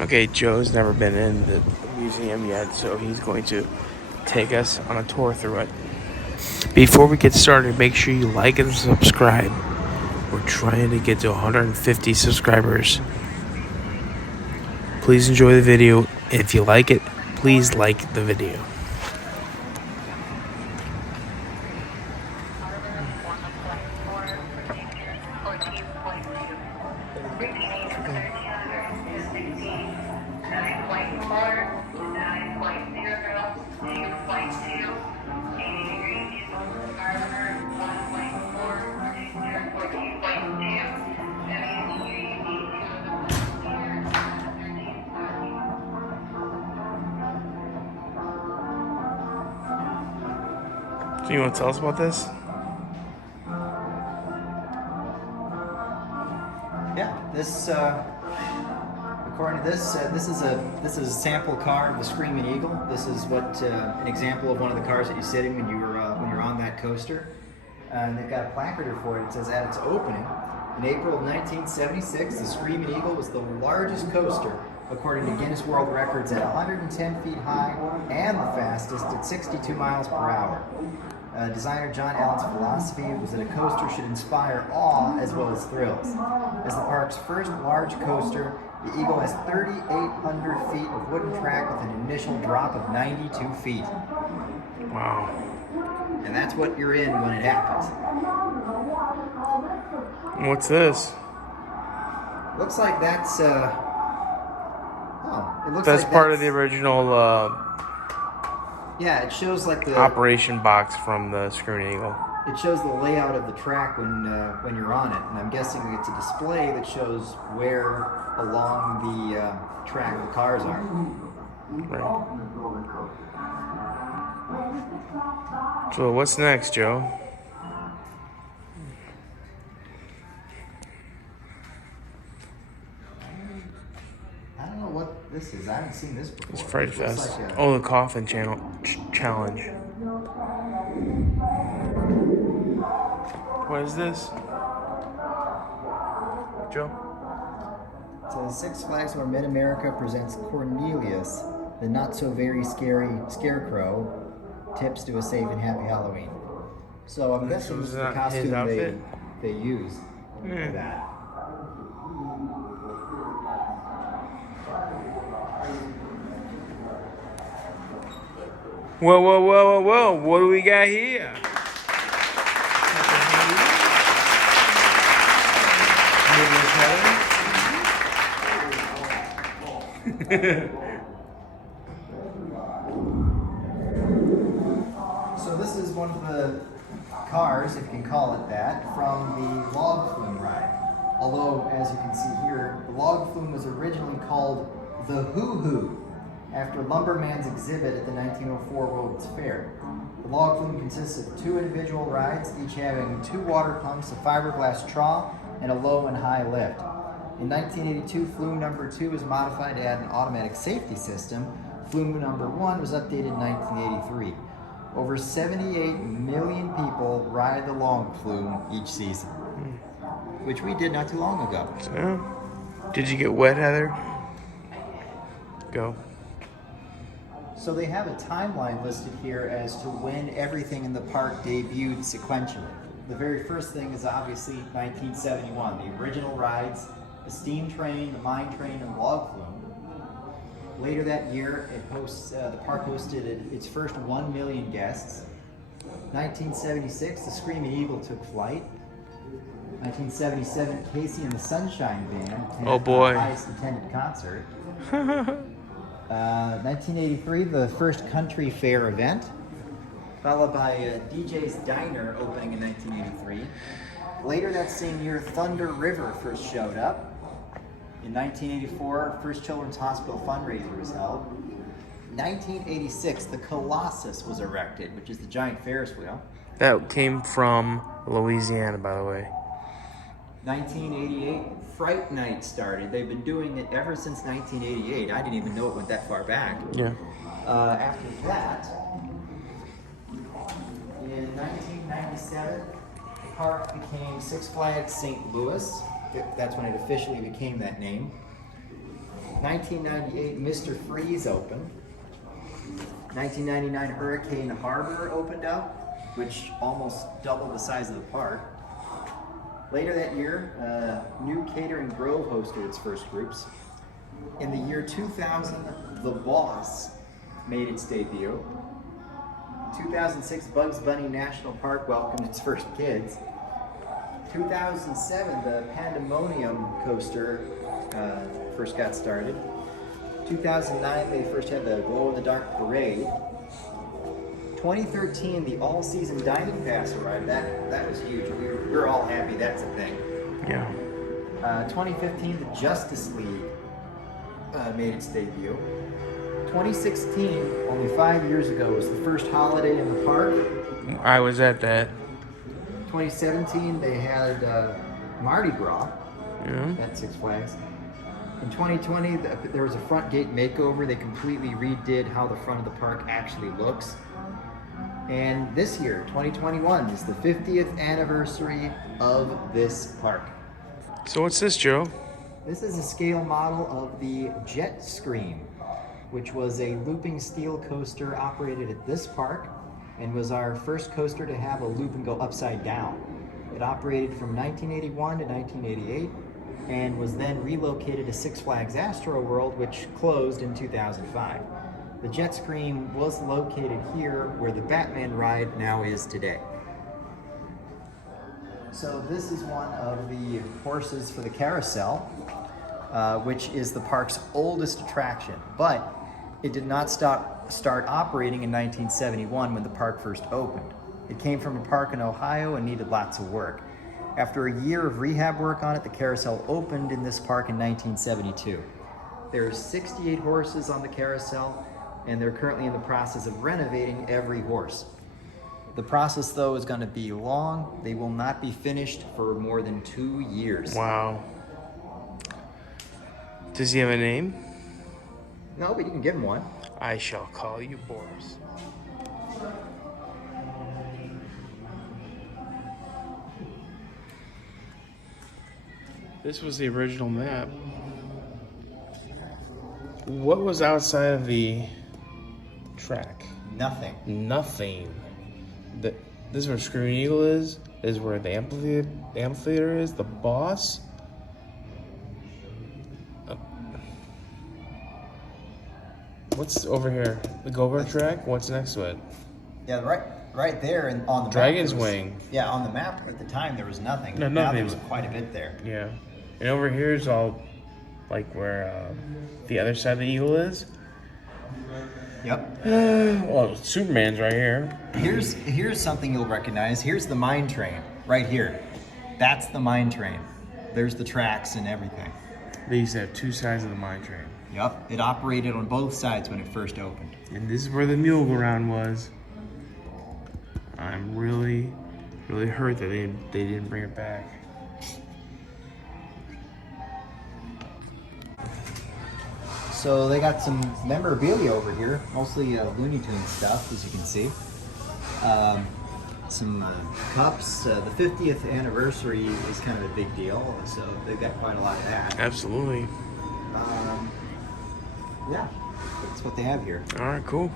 Okay, Joe's never been in the museum yet, so he's going to take us on a tour through it. Before we get started, make sure you like and subscribe. We're trying to get to 150 subscribers. Please enjoy the video. If you like it, please like the video. So you want to tell us about this? Yeah, this according to this, this is a sample car of the Screaming Eagle. This is what an example of one of the cars that you sit in when you're on that coaster. And they've got a placard for it. It says, at its opening in April of 1976, the Screaming Eagle was the largest coaster according to Guinness World Records at 110 feet high and the fastest at 62 miles per hour. Designer John Allen's philosophy was that a coaster should inspire awe as well as thrills. As the park's first large coaster, the Eagle has 3,800 feet of wooden track with an initial drop of 92 feet. Wow. And that's what you're in when it happens. What's this? Looks like that's it looks That's like part of the original yeah, it shows like the operation box from the Screaming Eagle. It shows the layout of the track when you're on it, and I'm guessing it's a display that shows where along the track the cars are. Right. So what's next, Joe? I don't know what this is. I haven't seen this before. It's Fright Fest. Like Oh, the coffin challenge. What is this, Joe? So the Six Flags where Mid-America presents Cornelius, the not-so-very scary scarecrow, tips to a safe and happy Halloween. So I'm guessing this is the costume they use for that. Whoa, whoa, whoa, whoa, whoa. What do we got here? So this is one of the cars, if you can call it that, from the log flume ride. Although, as you can see here, the log flume was originally called the Hoo-Hoo, after Lumberman's exhibit at the 1904 World's Fair. The log flume consists of 2 individual rides, each having 2 water pumps, a fiberglass trough, and a low and high lift. In 1982, flume number 2 was modified to add an automatic safety system. Flume number 1 was updated in 1983. Over 78 million people ride the log flume each season, which we did not too long ago. So, did you get wet, Heather? Go. So they have a timeline listed here as to when everything in the park debuted sequentially. The very first thing is obviously 1971, the original rides, the steam train, the mine train, and log flume. Later that year, the park hosted its first 1 million guests. 1976, the Screaming Eagle took flight. 1977, Casey and the Sunshine Band attended the highest attended concert. 1983, the first country fair event, followed by DJ's Diner opening in 1983. Later that same year, Thunder River first showed up. In 1984, first Children's Hospital fundraiser was held. 1986, the Colossus was erected, which is the giant Ferris wheel. That came from Louisiana, by the way. 1988, Fright Night started. They've been doing it ever since 1988. I didn't even know it went that far back. Yeah. After that, in 1997, the park became Six Flags St. Louis. That's when it officially became that name. 1998, Mr. Freeze opened. 1999, Hurricane Harbor opened up, which almost doubled the size of the park. Later that year, New Catering Grove hosted its first groups. In the year 2000, The Boss made its debut. 2006, Bugs Bunny National Park welcomed its first kids. 2007, the Pandemonium coaster first got started. 2009, they first had the glow-in-the-dark parade. 2013, the all-season dining pass arrived. That was huge. We were all happy that's a thing. Yeah. 2015, the Justice League made its debut. 2016, only 5 years ago, was the first holiday in the park. I was at that. 2017, they had Mardi Gras Yeah. at Six Flags. In 2020, there was a front gate makeover. They completely redid how the front of the park actually looks. And this year, 2021, is the 50th anniversary of this park. So what's this, Joe? This is a scale model of the Jet Scream, which was a looping steel coaster operated at this park and was our first coaster to have a loop and go upside down. It operated from 1981 to 1988 and was then relocated to Six Flags Astro World, which closed in 2005. The Jet Scream was located here where the Batman ride now is today. So this is one of the horses for the Carousel, which is the park's oldest attraction, but it did not start operating in 1971 when the park first opened. It came from a park in Ohio and needed lots of work. After a year of rehab work on it, the Carousel opened in this park in 1972. There's 68 horses on the Carousel, and they're currently in the process of renovating every horse. The process, though, is going to be long. They will not be finished for more than 2 years. Wow. Does he have a name? No, but you can give him one. I shall call you Boris. This was the original map. What was outside of the track? Nothing. Nothing. This is where Screaming Eagle is. This is where the amphitheater is. The Boss. What's over here? The go-kart track? What's next to it? Yeah, right there and on the Dragon's map, Wing. Yeah, on the map at the time there was nothing. No, now nothing. there's quite a bit there. Yeah. And over here is all like where the other side of the eagle is. Yep. Well, Superman's right here. Here's something you'll recognize. Here's the mine train right here. That's the mine train. There's the tracks and everything. They used to have two sides of the mine train. Yep. It operated on both sides when it first opened. And this is where the mule ground was. I'm really, really hurt that they didn't bring it back. So they got some memorabilia over here, mostly Looney Tunes stuff, as you can see. Some cups. The 50th anniversary is kind of a big deal, so they've got quite a lot of that. Absolutely. Yeah, that's what they have here. All right, cool.